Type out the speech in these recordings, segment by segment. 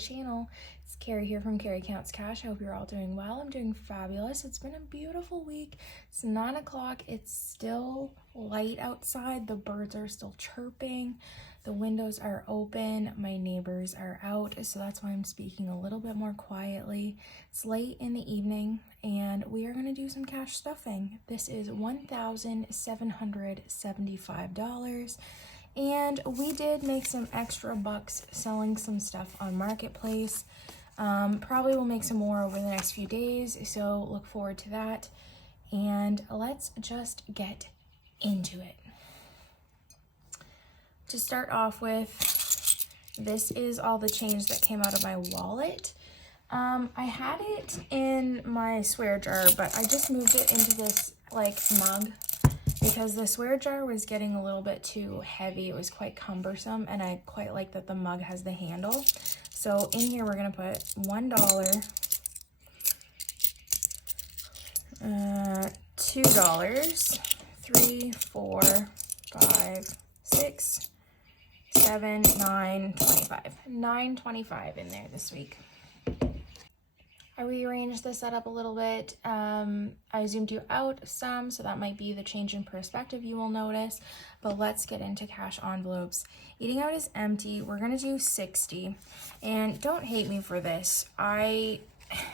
channel. It's Carrie here from Carrie Counts Cash. I hope you're all doing well. I'm doing fabulous. It's been a beautiful week. It's 9 o'clock. It's still light outside. The birds are still chirping. The windows are open. My neighbors are out, so that's why I'm speaking a little bit more quietly. It's late in the evening, and we are going to do some cash stuffing. This is $1,775. And we did make some extra bucks selling some stuff on Marketplace. Probably will make some more over the next few days, so look forward to that. And let's just get into it. To start off with, this is all the change that came out of my wallet. I had it in my swear jar, but I just moved it into this like mug because the swear jar was getting a little bit too heavy. It was quite cumbersome, and I quite like that the mug has the handle. So in here we're gonna put $1, $2, 3, 4, 5, 6, 7, 9, 25. $9.25 in there this week. I rearranged the setup a little bit. I zoomed you out some, so that might be the change in perspective you will notice. But let's get into cash envelopes. Eating out is empty. We're gonna do 60. And don't hate me for this.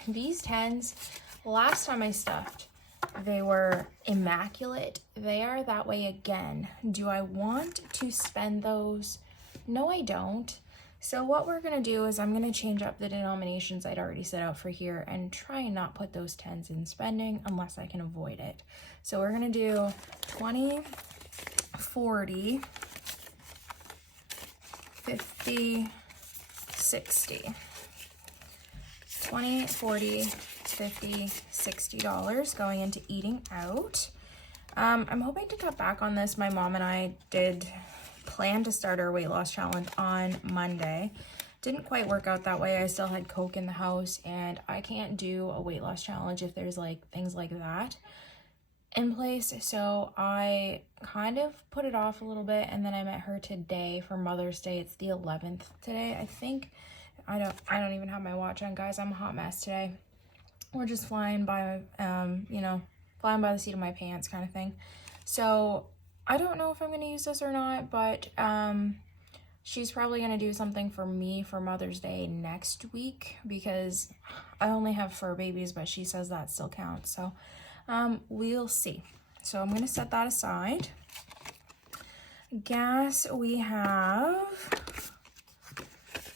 These 10s, last time I stuffed, they were immaculate. They are that way again. Do I want to spend those? No, I don't. So what we're gonna do is I'm gonna change up the denominations I'd already set out for here and try and not put those 10s in spending unless I can avoid it. So we're gonna do 20, 40, 50, 60. 20, 40, 50, $60 going into eating out. I'm hoping to cut back on this. My mom and I did plan to start our weight loss challenge on Monday. Didn't quite work out that way. I still had Coke in the house, and I can't do a weight loss challenge if there's like things like that in place. So I kind of put it off a little bit, and then I met her today for Mother's Day. It's the 11th today, I think. I don't even have my watch on, guys. I'm a hot mess today. We're just flying by, flying by the seat of my pants kind of thing. So I don't know if I'm going to use this or not, but she's probably going to do something for me for Mother's Day next week because I only have fur babies, but she says that still counts. So we'll see. So I'm going to set that aside. Gas, we have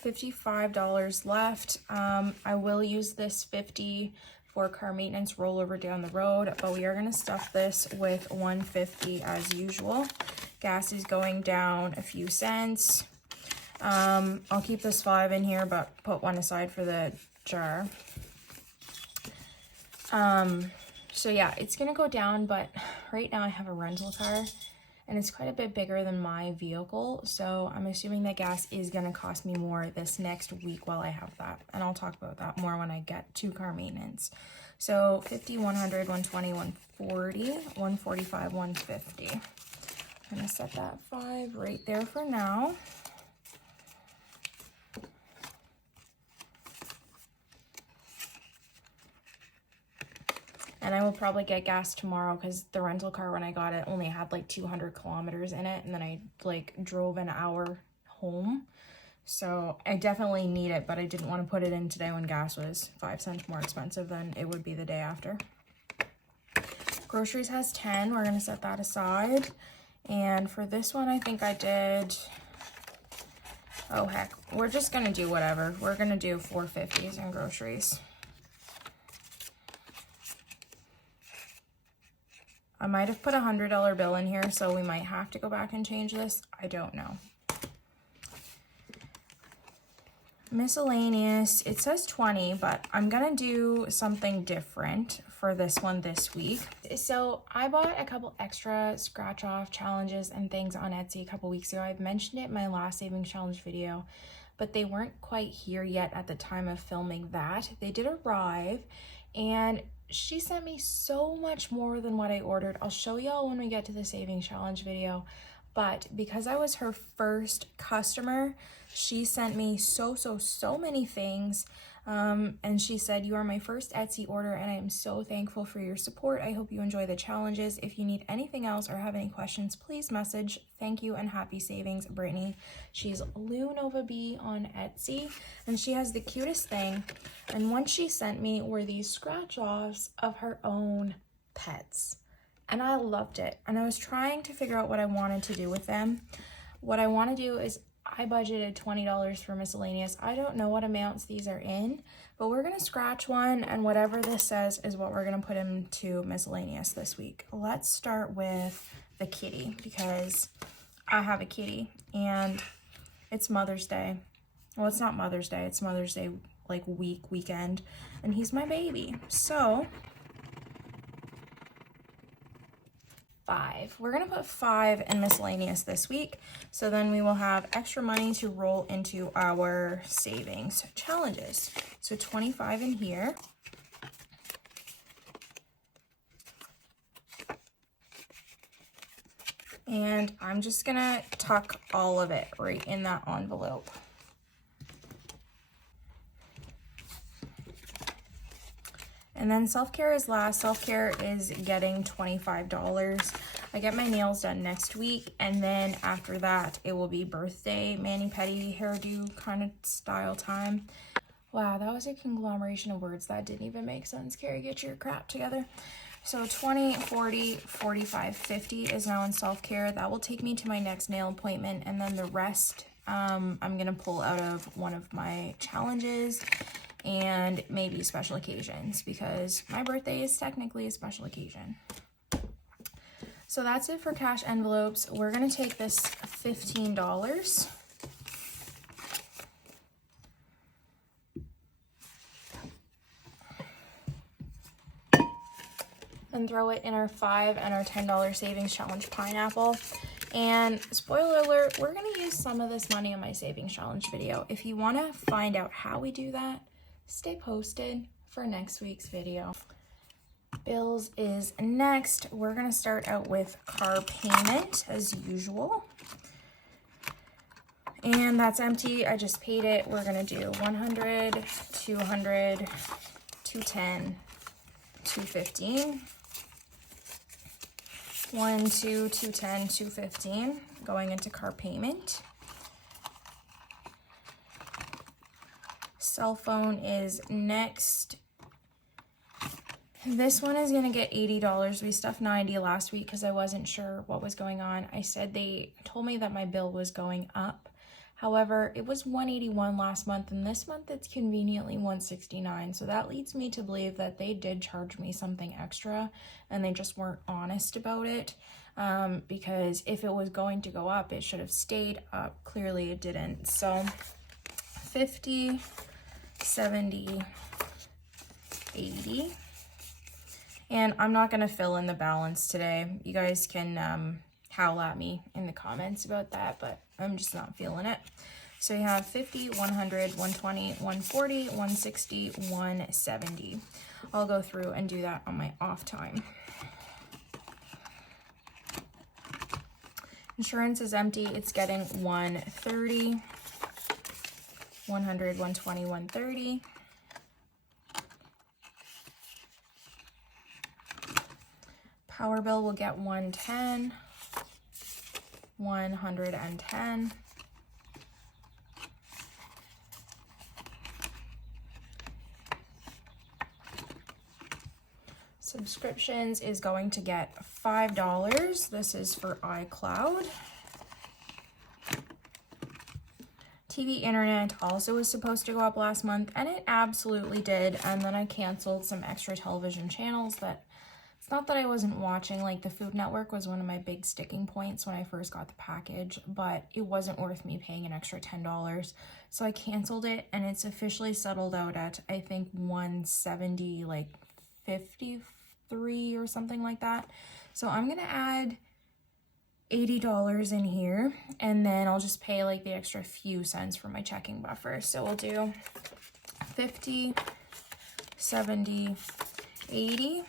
$55 left. I will use this 50 for car maintenance rollover down the road, but we are going to stuff this with 150 as usual. Gas is going down a few cents. I'll keep this 5 in here, but put 1 aside for the jar. So yeah, it's going to go down, but right now I have a rental car, and it's quite a bit bigger than my vehicle, so I'm assuming that gas is going to cost me more this next week while I have that, and I'll talk about that more when I get to car maintenance. So 50, 100, 120, 140, 145, 150. I'm going to set that 5 right there for now. And I will probably get gas tomorrow because the rental car, when I got it, only had like 200 kilometers in it. And then I like drove an hour home. So I definitely need it, but I didn't want to put it in today when gas was 5 cents more expensive than it would be the day after. Groceries has 10. We're going to set that aside. And for this one, I think I did, oh heck, we're just going to do whatever. We're going to do 450s in groceries. I might have put a $100 bill in here, so we might have to go back and change this. I don't know. Miscellaneous, it says 20, but I'm gonna do something different for this one this week. So I bought a couple extra scratch off challenges and things on Etsy a couple weeks ago. I've mentioned it in my last savings challenge video, but they weren't quite here yet at the time of filming that. They did arrive, and she sent me so much more than what I ordered. I'll show y'all when we get to the savings challenge video, but because I was her first customer, she sent me so many things. And she said, "You are my first Etsy order and I am so thankful for your support. I hope you enjoy the challenges. If you need anything else or have any questions, please message. Thank you and happy savings, Brittany." She's LuNovaB on Etsy, and she has the cutest thing. And what she sent me were these scratch-offs of her own pets. And I loved it. And I was trying to figure out what I wanted to do with them. What I want to do is I budgeted $20 for miscellaneous. I don't know what amounts these are in, but we're going to scratch one, and whatever this says is what we're going to put into miscellaneous this week. Let's start with the kitty, because I have a kitty and it's Mother's Day. Well, it's not Mother's Day. It's Mother's Day like weekend, and he's my baby. So 5. We're going to put 5 in miscellaneous this week, so then we will have extra money to roll into our savings challenges. So 25 in here. And I'm just going to tuck all of it right in that envelope. And then self-care is last. Self-care is getting $25. I get my nails done next week, and then after that, it will be birthday, mani-pedi, hairdo kind of style time. Wow, that was a conglomeration of words that didn't even make sense. Carrie, get your crap together. So 20, 40, 45, 50 is now in self-care. That will take me to my next nail appointment, and then the rest I'm going to pull out of one of my challenges and maybe special occasions, because my birthday is technically a special occasion. So that's it for cash envelopes. We're going to take this $15 and throw it in our $5 and our $10 savings challenge pineapple. And spoiler alert, we're going to use some of this money on my savings challenge video. If you want to find out how we do that, stay posted for next week's video. Bills is next. We're going to start out with car payment as usual. And that's empty. I just paid it. We're going to do 100, 200, 210, 215. 1, 2, 210, 215 going into car payment. Cell phone is next. This one is going to get $80. We stuffed $90 last week because I wasn't sure what was going on. They told me that my bill was going up. However, it was $181 last month, and this month it's conveniently $169. So that leads me to believe that they did charge me something extra and they just weren't honest about it. Because if it was going to go up, it should have stayed up. Clearly it didn't. So 50, 70, 80. And I'm not going to fill in the balance today. You guys can howl at me in the comments about that, but I'm just not feeling it. So you have 50, 100, 120, 140, 160, 170. I'll go through and do that on my off time. Insurance is empty. It's getting 130, 100, 120, 130. Power bill will get 110, 110. Subscriptions is going to get $5. This is for iCloud. TV internet also was supposed to go up last month, and it absolutely did. And then I canceled some extra television channels that, it's not that I wasn't watching. Like, the Food Network was one of my big sticking points when I first got the package, but it wasn't worth me paying an extra $10. So I canceled it, and it's officially settled out at, I think, 170, like 53 or something like that. So I'm gonna add $80 in here, and then I'll just pay like the extra few cents for my checking buffer. So we'll do 50, 70, 80.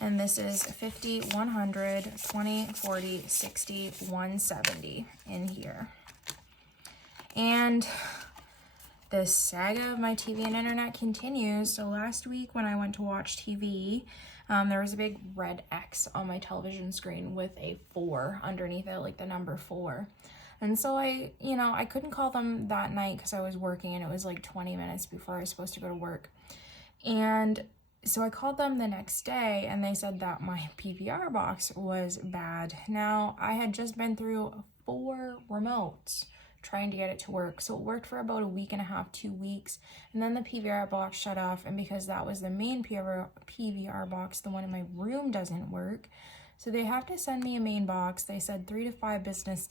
And this is 50, 100, 20, 40, 60, 170 in here. And the saga of my TV and internet continues. So last week when I went to watch TV, there was a big red X on my television screen with a 4 underneath it, like the number 4. And so I couldn't call them that night because I was working, and it was like 20 minutes before I was supposed to go to work. And so I called them the next day, and they said that my PVR box was bad. Now, I had just been through 4 remotes trying to get it to work. So it worked for about a week and a half, 2 weeks. And then the PVR box shut off. And because that was the main PVR box, the one in my room doesn't work. So they have to send me a main box. They said 3 to 5 business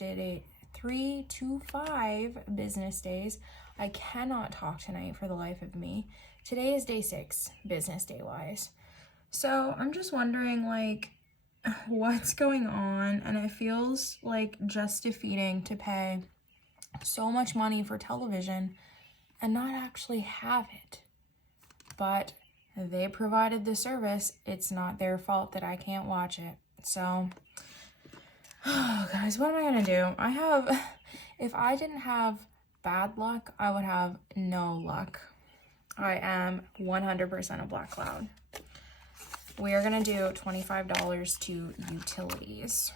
days. I cannot talk tonight for the life of me. Today is day 6, business day wise. So I'm just wondering, like, what's going on? And it feels like just defeating to pay so much money for television and not actually have it. But they provided the service. It's not their fault that I can't watch it. So, oh, guys, what am I gonna do? If I didn't have bad luck, I would have no luck. I am 100% a black cloud. We are gonna do $25 to utilities.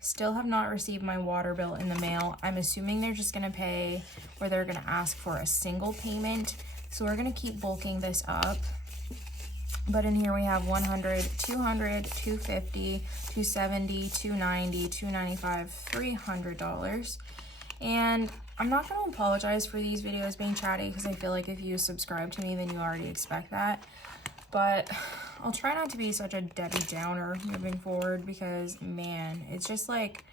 Still have not received my water bill in the mail. I'm assuming they're just gonna pay, or they're gonna ask for a single payment. So we're gonna keep bulking this up. But in here we have 100, 200, 250, 270, 290, 295, $300. And I'm not gonna apologize for these videos being chatty because I feel like if you subscribe to me, then you already expect that. But I'll try not to be such a Debbie Downer moving forward because, man, it's just like,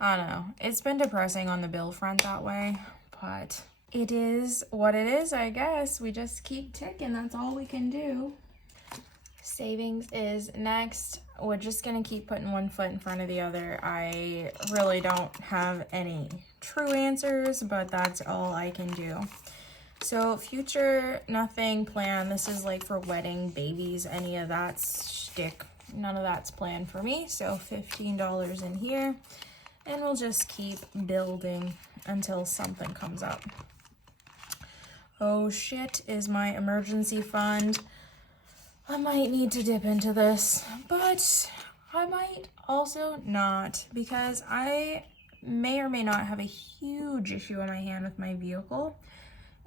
I don't know. It's been depressing on the bill front that way, but it is what it is, I guess. We just keep ticking. That's all we can do. Savings is next. We're just going to keep putting one foot in front of the other. I really don't have any true answers, but that's all I can do. So future, nothing planned. This is like for wedding, babies, any of that shtick. None of that's planned for me. So $15 in here. And we'll just keep building until something comes up. Oh shit, is my emergency fund. I might need to dip into this, but I might also not, because I may or may not have a huge issue on my hand with my vehicle.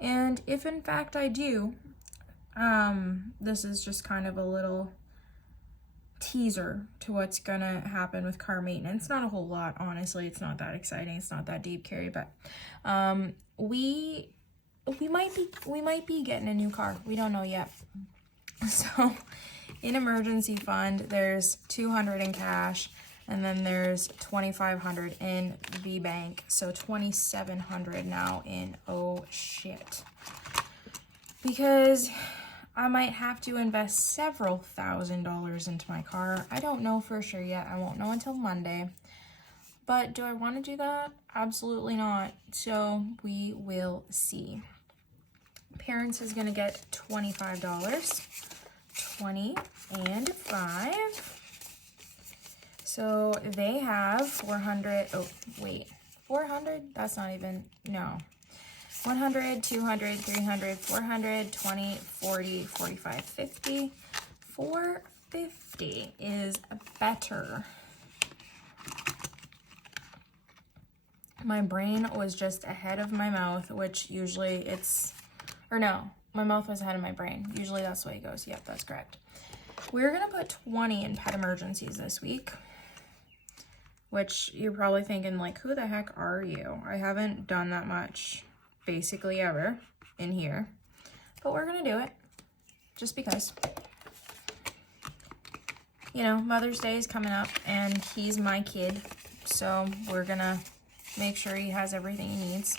And if in fact I do, this is just kind of a little teaser to what's gonna happen with car maintenance. Not a whole lot, honestly. It's not that exciting. It's not that deep, Carrie, but we might be getting a new car. We don't know yet. So in emergency fund, there's $200 in cash, and then there's $2,500 in the bank. So $2,700 now in oh shit. Because I might have to invest several $1,000s into my car. I don't know for sure yet. I won't know until Monday. But do I want to do that? Absolutely not. So we will see. Parents is going to get $25. 20 and 5. So they have 400. Oh, wait. 400? That's not even, no. 100, 200, 300, 400, 20, 40, 45, 50. 450 is better. My brain was just ahead of my mouth, which usually it's, or no, my mouth was ahead of my brain. Usually that's the way it goes. Yep, that's correct. We're going to put 20 in pet emergencies this week, which you're probably thinking, like, who the heck are you? I haven't done that much, basically ever, in here. But we're going to do it, just because. You know, Mother's Day is coming up, and he's my kid, so we're going to make sure he has everything he needs.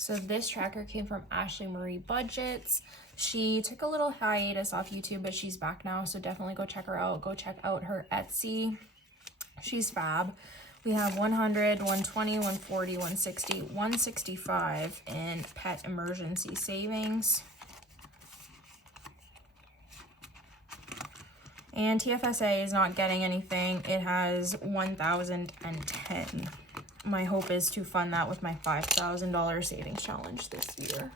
So this tracker came from Ashley Marie Budgets. She took a little hiatus off YouTube, but she's back now, so definitely go check her out. Go check out her Etsy. She's fab. We have 100, 120, 140, 160, 165 in pet emergency savings. And TFSA is not getting anything. It has 1,010. My hope is to fund that with my $5,000 savings challenge this year.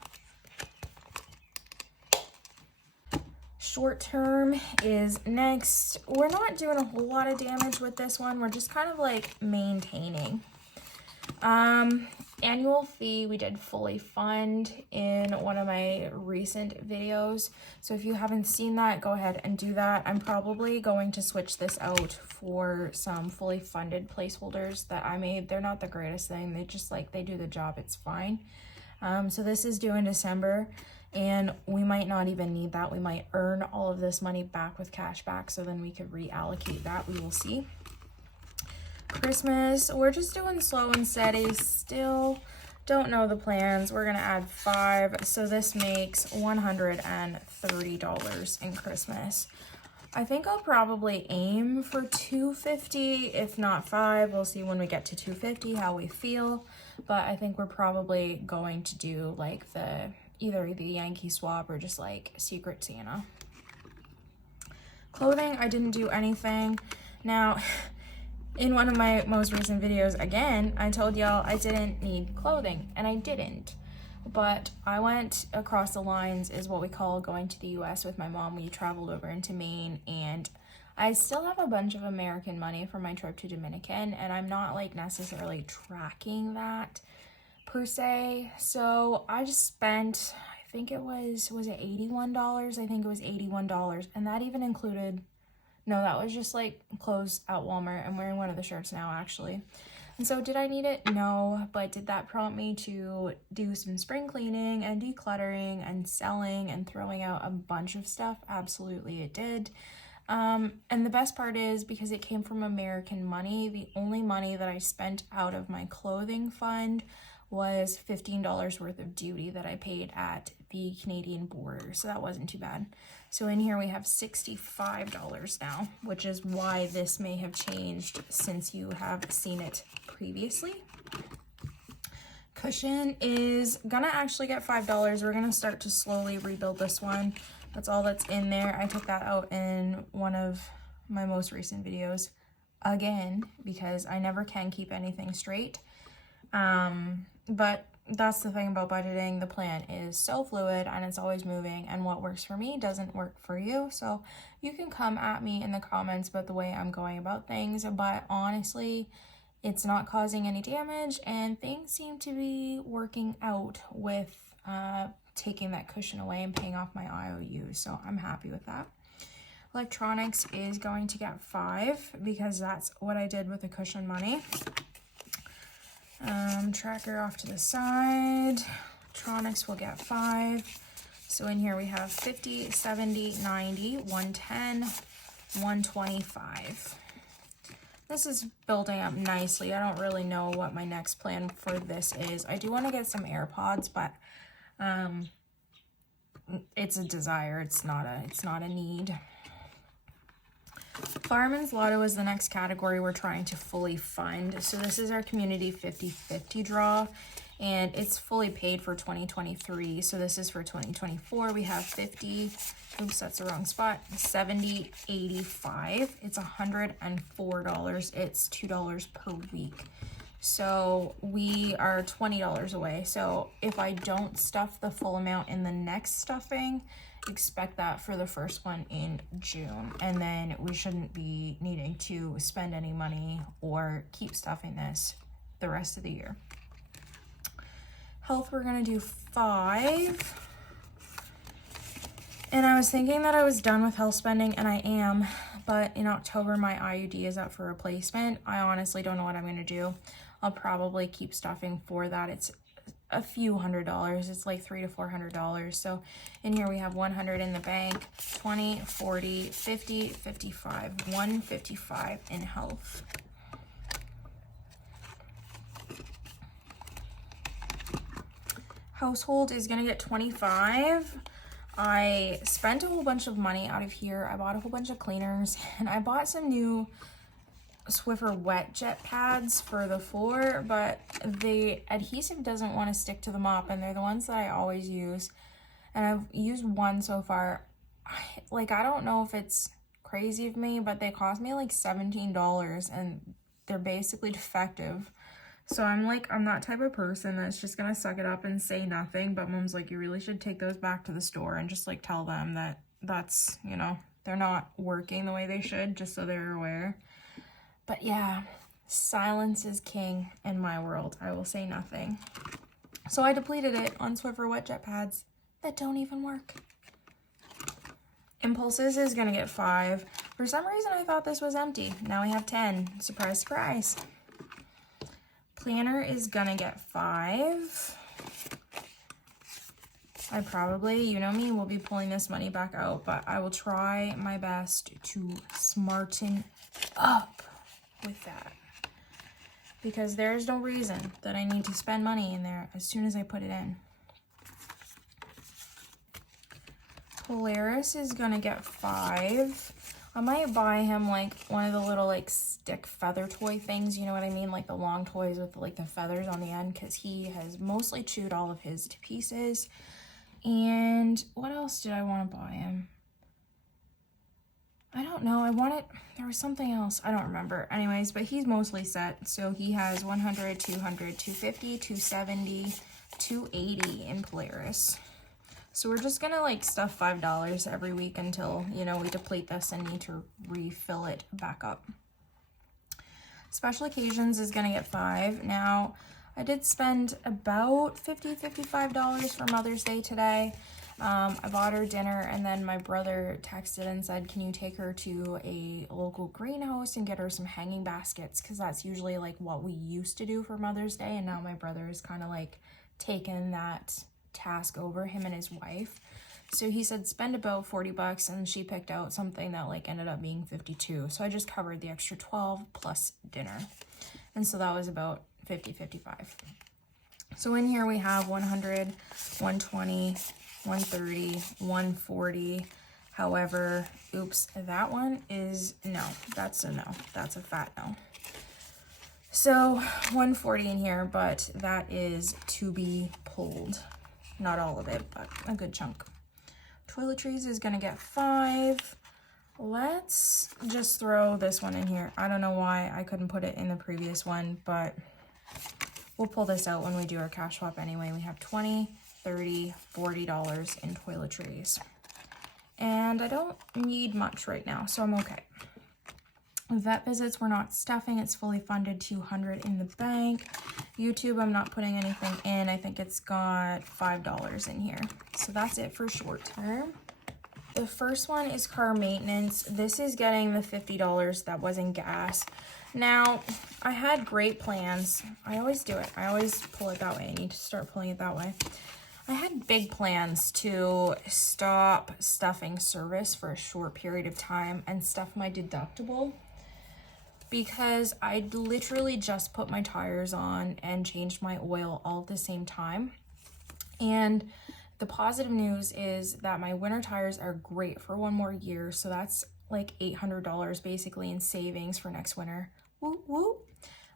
Short term is next. We're not doing a whole lot of damage with this one. We're just kind of like maintaining. Annual fee, we did fully fund in one of my recent videos. So if you haven't seen that, go ahead and do that. I'm probably going to switch this out for some fully funded placeholders that I made. They're not the greatest thing. They just like, they do the job. It's fine. So this is due in December, and we might not even need that. We might earn all of this money back with cash back, so then we could reallocate that. We will see. Christmas, we're just doing slow and steady. Still don't know the plans. We're gonna add 5, so this makes $130 in Christmas. I think I'll probably aim for $250, if not 5. We'll see when we get to $250 how we feel, but I think we're probably going to do like either the Yankee swap or just like Secret Santa. Clothing, I didn't do anything. Now, in one of my most recent videos, again, I told y'all I didn't need clothing, and I didn't. But I went across the lines, is what we call going to the US with my mom. We traveled over into Maine, and I still have a bunch of American money from my trip to Dominican, and I'm not like necessarily tracking that per se. So I just spent, I think it was it $81? I think it was $81, and that even included, no, that was just like clothes at Walmart. I'm wearing one of the shirts now, actually. And so did I need it? No, but did that prompt me to do some spring cleaning and decluttering and selling and throwing out a bunch of stuff? Absolutely it did. And the best part is, because it came from American money, the only money that I spent out of my clothing fund was $15 worth of duty that I paid at the Canadian border. So that wasn't too bad. So in here we have $65 now, which is why this may have changed since you have seen it previously. Cushion is gonna actually get $5. We're gonna start to slowly rebuild this one. That's all that's in there. I took that out in one of my most recent videos again, because I never can keep anything straight. But that's the thing about budgeting. The plan is so fluid and it's always moving, and what works for me doesn't work for you. So you can come at me in the comments about the way I'm going about things, but honestly, it's not causing any damage, and things seem to be working out with taking that cushion away and paying off my IOUs. So I'm happy with that. Electronics is going to get 5 because that's what I did with the cushion money. Tracker off to the side. Electronics will get 5. So in here we have 50, 70, 90, 110, 125. This is building up nicely. I don't really know what my next plan for this is. I do want to get some AirPods, but it's a desire. It's not a need. Fireman's Lotto is the next category we're trying to fully fund. So this is our community 50-50 draw, and it's fully paid for 2023. So this is for 2024. We have 50, oops, that's the wrong spot, 70, 85. It's $104. It's $2 per week. So we are $20 away. So if I don't stuff the full amount in the next stuffing, expect that for the first one in June, and then we shouldn't be needing to spend any money or keep stuffing this the rest of the year. Health, we're gonna do 5, and I was thinking that I was done with health spending, and I am, but in October my IUD is up for replacement. I honestly don't know what I'm gonna do. I'll probably keep stuffing for that. It's a few $100s. It's like $300 to $400. So in here we have 100 in the bank, 20, 40, 50, 55, 155 in health. Household is gonna get 25. I spent a whole bunch of money out of here. I bought a whole bunch of cleaners, and I bought some new Swiffer wet jet pads for the floor, but the adhesive doesn't want to stick to the mop, and they're the ones that I always use, and I've used one so far. I don't know if it's crazy of me, but they cost me like $17 and they're basically defective. So I'm like, I'm that type of person that's just gonna suck it up and say nothing, but Mom's like, you really should take those back to the store and just like tell them that that's, you know, they're not working the way they should, just so they're aware. But yeah, silence is king in my world. I will say nothing. So I depleted it on Swiffer wet jet pads that don't even work. Impulses is gonna get 5. For some reason I thought this was empty. Now we have 10. Surprise, surprise. Planner is gonna get 5. I probably, you know me, will be pulling this money back out, but I will try my best to smarten up with that. Because there's no reason that I need to spend money in there as soon as I put it in. Polaris is gonna get 5. I might buy him like one of the little like stick feather toy things, you know what I mean? Like the long toys with like the feathers on the end, because he has mostly chewed all of his to pieces. And what else did I want to buy him? I don't know. There was something else. I don't remember. Anyways, but he's mostly set. So he has 100, 200, 250, 270, 280 in Polaris. So we're just gonna like stuff $5 every week until, you know, we deplete this and need to refill it back up. Special occasions is gonna get 5. Now, I did spend about $50, $55 for Mother's Day today. I bought her dinner, and then my brother texted and said, can you take her to a local greenhouse and get her some hanging baskets? Because that's usually like what we used to do for Mother's Day, and now my brother is kind of like taken that task over, him and his wife. So he said spend about $40, and she picked out something that like ended up being 52. So I just covered the extra 12 plus dinner. And so that was about 50, 55. So in here we have 100, 120, 130, 140. However, oops, that one is no. That's a no. That's a fat no. So 140 in here, but that is to be pulled. Not all of it, but a good chunk. Toiletries is gonna get 5. Let's just throw this one in here. I don't know why I couldn't put it in the previous one, but we'll pull this out when we do our cash swap anyway. We have $20, $30, $40 in toiletries. And I don't need much right now, so I'm okay. Vet visits, we're not stuffing. It's fully funded, $200 in the bank. YouTube, I'm not putting anything in. I think it's got $5 in here. So that's it for short term. The first one is car maintenance. This is getting the $50 that was in gas. Now, I had great plans. I always do it. I always pull it that way. I need to start pulling it that way. I had big plans to stop stuffing service for a short period of time and stuff my deductible, because I literally just put my tires on and changed my oil all at the same time. And the positive news is that my winter tires are great for one more year. So that's like $800 basically in savings for next winter. Woo woo.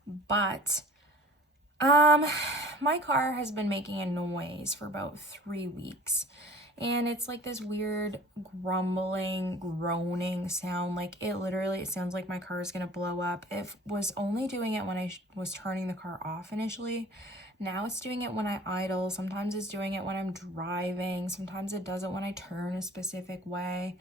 But my car has been making a noise for about 3 weeks. And it's like this weird grumbling, groaning sound. Like it sounds like my car is gonna blow up. It was only doing it when I was turning the car off initially. Now it's doing it when I idle. Sometimes it's doing it when I'm driving. Sometimes it does it when I turn a specific way.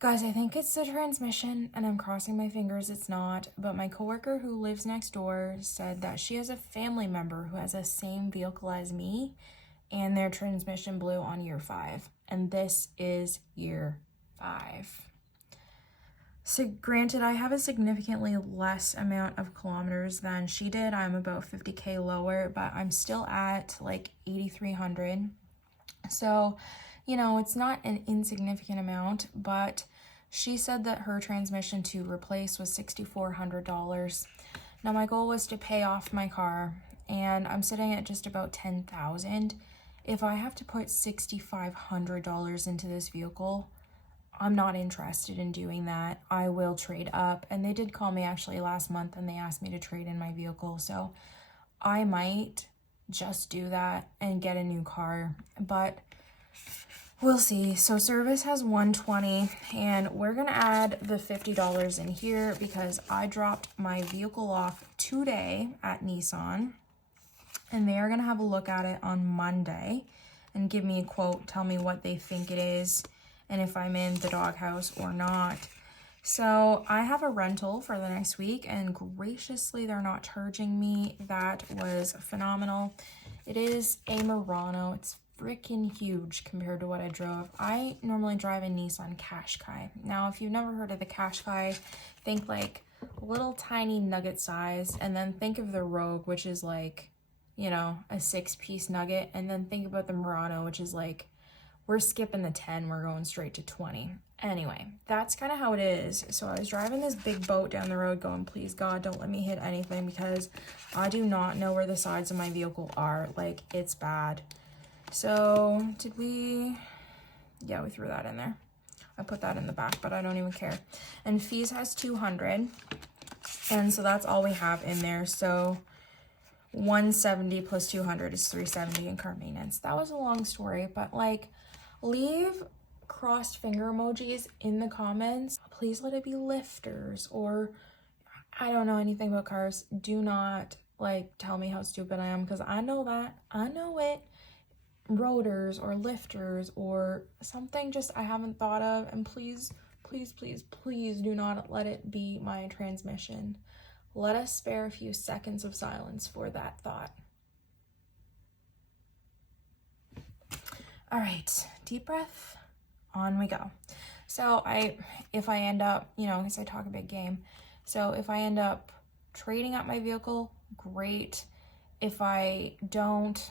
Guys, I think it's the transmission, and I'm crossing my fingers it's not. But my coworker who lives next door said that she has a family member who has the same vehicle as me, and their transmission blew on year 5. And this is year 5. So granted, I have a significantly less amount of kilometers than she did. I'm about 50K lower, but I'm still at like 8,300. So, you know, it's not an insignificant amount, but she said that her transmission to replace was $6,400. Now my goal was to pay off my car, and I'm sitting at just about $10,000. If I have to put $6,500 into this vehicle, I'm not interested in doing that. I will trade up. And they did call me actually last month, and they asked me to trade in my vehicle. So I might just do that and get a new car. But we'll see. So service has $120, and we're gonna add the $50 in here because I dropped my vehicle off today at Nissan, and they are gonna have a look at it on Monday and give me a quote, tell me what they think it is, and if I'm in the doghouse or not. So I have a rental for the next week, and graciously they're not charging me. That was phenomenal. It is a Murano. It's freaking huge compared to what I drove. I normally drive a Nissan Qashqai. Now, if you've never heard of the Qashqai, think like a little tiny nugget size, and then think of the Rogue, which is like, you know, a 6-piece nugget, and then think about the Murano, which is like, we're skipping the 10, we're going straight to 20. Anyway, that's kind of how it is. So I was driving this big boat down the road going, please God, don't let me hit anything, because I do not know where the sides of my vehicle are. Like, it's bad. So did we, yeah, we threw that in there. I put that in the back, but I don't even care. And fees has 200. And so that's all we have in there. So 170 plus 200 is 370 in car maintenance. That was a long story, but like, leave crossed finger emojis in the comments. Please let it be lifters, or I don't know anything about cars. Do not like tell me how stupid I am, because I know that. I know it. Rotors or lifters or something just I haven't thought of. And please, please, please, please do not let it be my transmission. Let us spare a few seconds of silence for that thought. All right, deep breath, on we go. So if I end up, you know, because I talk a big game, so if I end up trading up my vehicle, great. If I don't,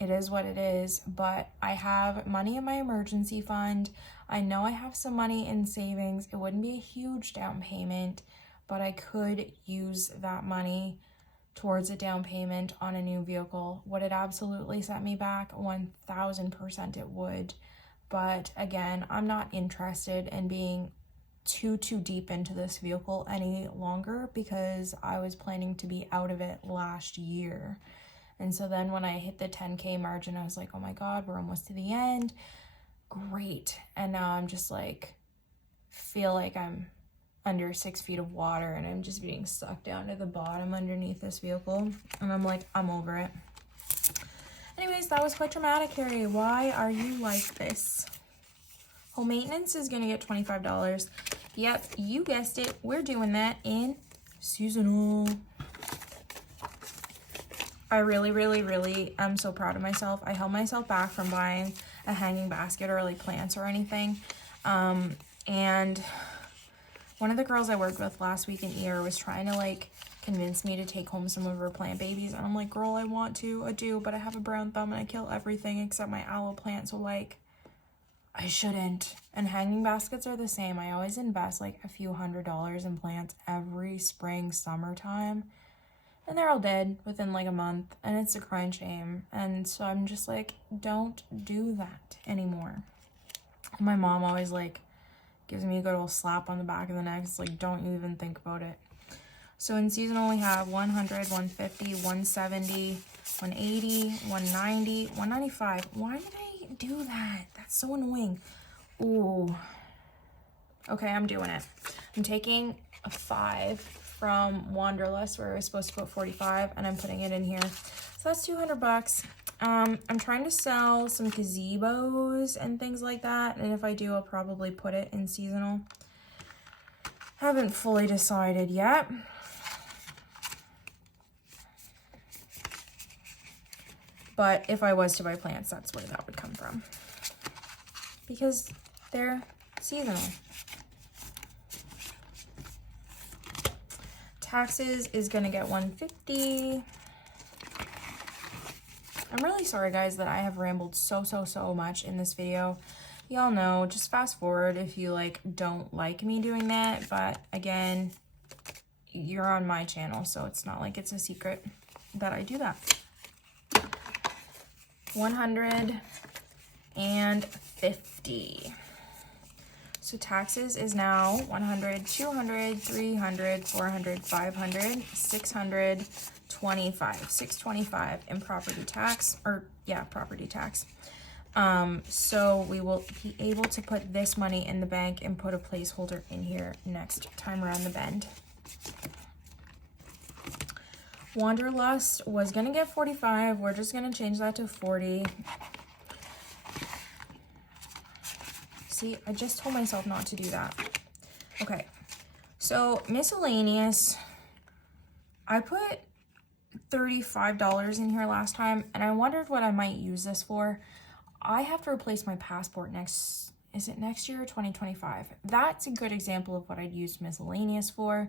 it is what it is, but I have money in my emergency fund. I know I have some money in savings. It wouldn't be a huge down payment, but I could use that money towards a down payment on a new vehicle. Would it absolutely set me back? 1000% it would. But again, I'm not interested in being too deep into this vehicle any longer, because I was planning to be out of it last year. And so then when I hit the 10K margin, I was like, oh my God, we're almost to the end. Great. And now I'm just like, feel like I'm under 6 feet of water, and I'm just being sucked down to the bottom underneath this vehicle. And I'm like, I'm over it. Anyways, that was quite traumatic, Harry. Why are you like this? Home maintenance is going to get $25. Yep, you guessed it. We're doing that in seasonal. I really, really, really am so proud of myself. I held myself back from buying a hanging basket or like plants or anything. And one of the girls I worked with last week in ER was trying to like convince me to take home some of her plant babies. And I'm like, girl, I want to, I do, but I have a brown thumb and I kill everything except my aloe plant. So like, I shouldn't. And hanging baskets are the same. I always invest like a few $100s in plants every spring, summertime. And they're all dead within like a month, and it's a crying shame. And so I'm just like, don't do that anymore. And my mom always like gives me a good old slap on the back of the neck. It's like, don't you even think about it. So in seasonal, we have 100, 150, 170, 180, 190, 195. Why did I do that? That's so annoying. Ooh. Okay, I'm doing it. I'm taking a 5 from Wanderlust, where I was supposed to put 45, and I'm putting it in here. So that's $200. I'm trying to sell some gazebos and things like that, and if I do, I'll probably put it in seasonal. Haven't fully decided yet. But if I was to buy plants, that's where that would come from, because they're seasonal. Taxes is gonna get $150. I'm really sorry, guys, that I have rambled so much in this video. Y'all know, just fast forward if you like don't like me doing that. But again, you're on my channel, so it's not like it's a secret that I do that. 150. So taxes is now 100, 200, 300, 400, 500, 625. 625 in property tax, or yeah, property tax. So we will be able to put this money in the bank and put a placeholder in here next time around the bend. Wanderlust was gonna get 45. We're just gonna change that to 40. See, I just told myself not to do that. Okay, so miscellaneous, I put $35 in here last time, and I wondered what I might use this for. I have to replace my passport next, is it next year or 2025? That's a good example of what I'd use miscellaneous for.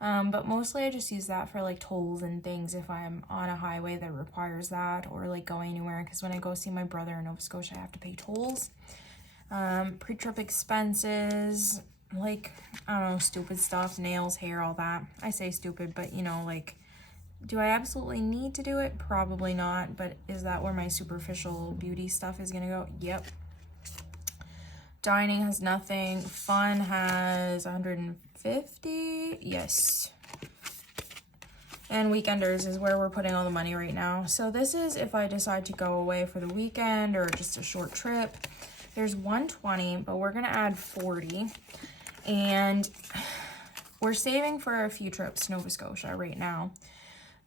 But mostly I just use that for like tolls and things if I'm on a highway that requires that, or like going anywhere, because when I go see my brother in Nova Scotia, I have to pay tolls. Pre-trip expenses, like, I don't know, stupid stuff, nails, hair, all that. I say stupid, but you know, like, do I absolutely need to do it? Probably not, but is that where my superficial beauty stuff is gonna go? Yep. Dining has nothing. Fun has 150. Yes. And weekenders is where we're putting all the money right now. So this is if I decide to go away for the weekend or just a short trip. There's 120, but we're gonna add 40. And we're saving for a few trips to Nova Scotia right now.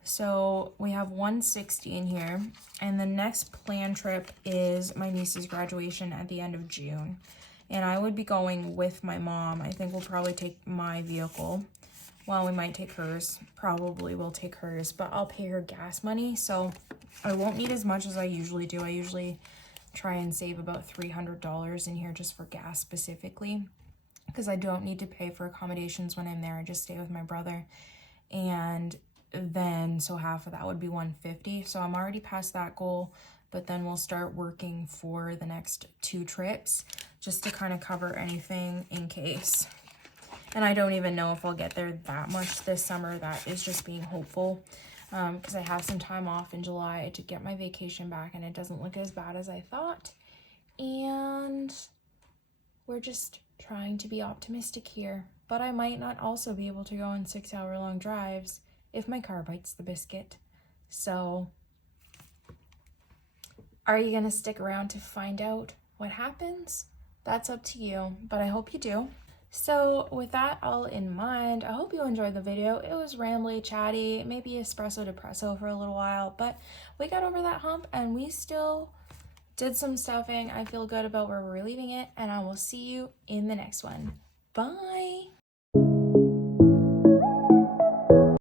So we have 160 in here. And the next planned trip is my niece's graduation at the end of June. And I would be going with my mom. I think we'll probably take my vehicle. Well, we might take hers. Probably will take hers, but I'll pay her gas money. So I won't need as much as I usually do. I usually try and save about $300 in here just for gas specifically, because I don't need to pay for accommodations when I'm there. I just stay with my brother. And then, so half of that would be 150. So I'm already past that goal, but then we'll start working for the next 2 trips just to kind of cover anything in case. And I don't even know if I'll get there that much this summer. That is just being hopeful, because I have some time off in July to get my vacation back, and it doesn't look as bad as I thought. And we're just trying to be optimistic here. But I might not also be able to go on 6-hour-long drives if my car bites the biscuit. So are you gonna stick around to find out what happens? That's up to you, but I hope you do. So with that all in mind, I hope you enjoyed the video. It was rambly, chatty, maybe espresso depresso for a little while, but we got over that hump and we still did some stuffing. I feel good about where we're leaving it, and I will see you in the next one. Bye.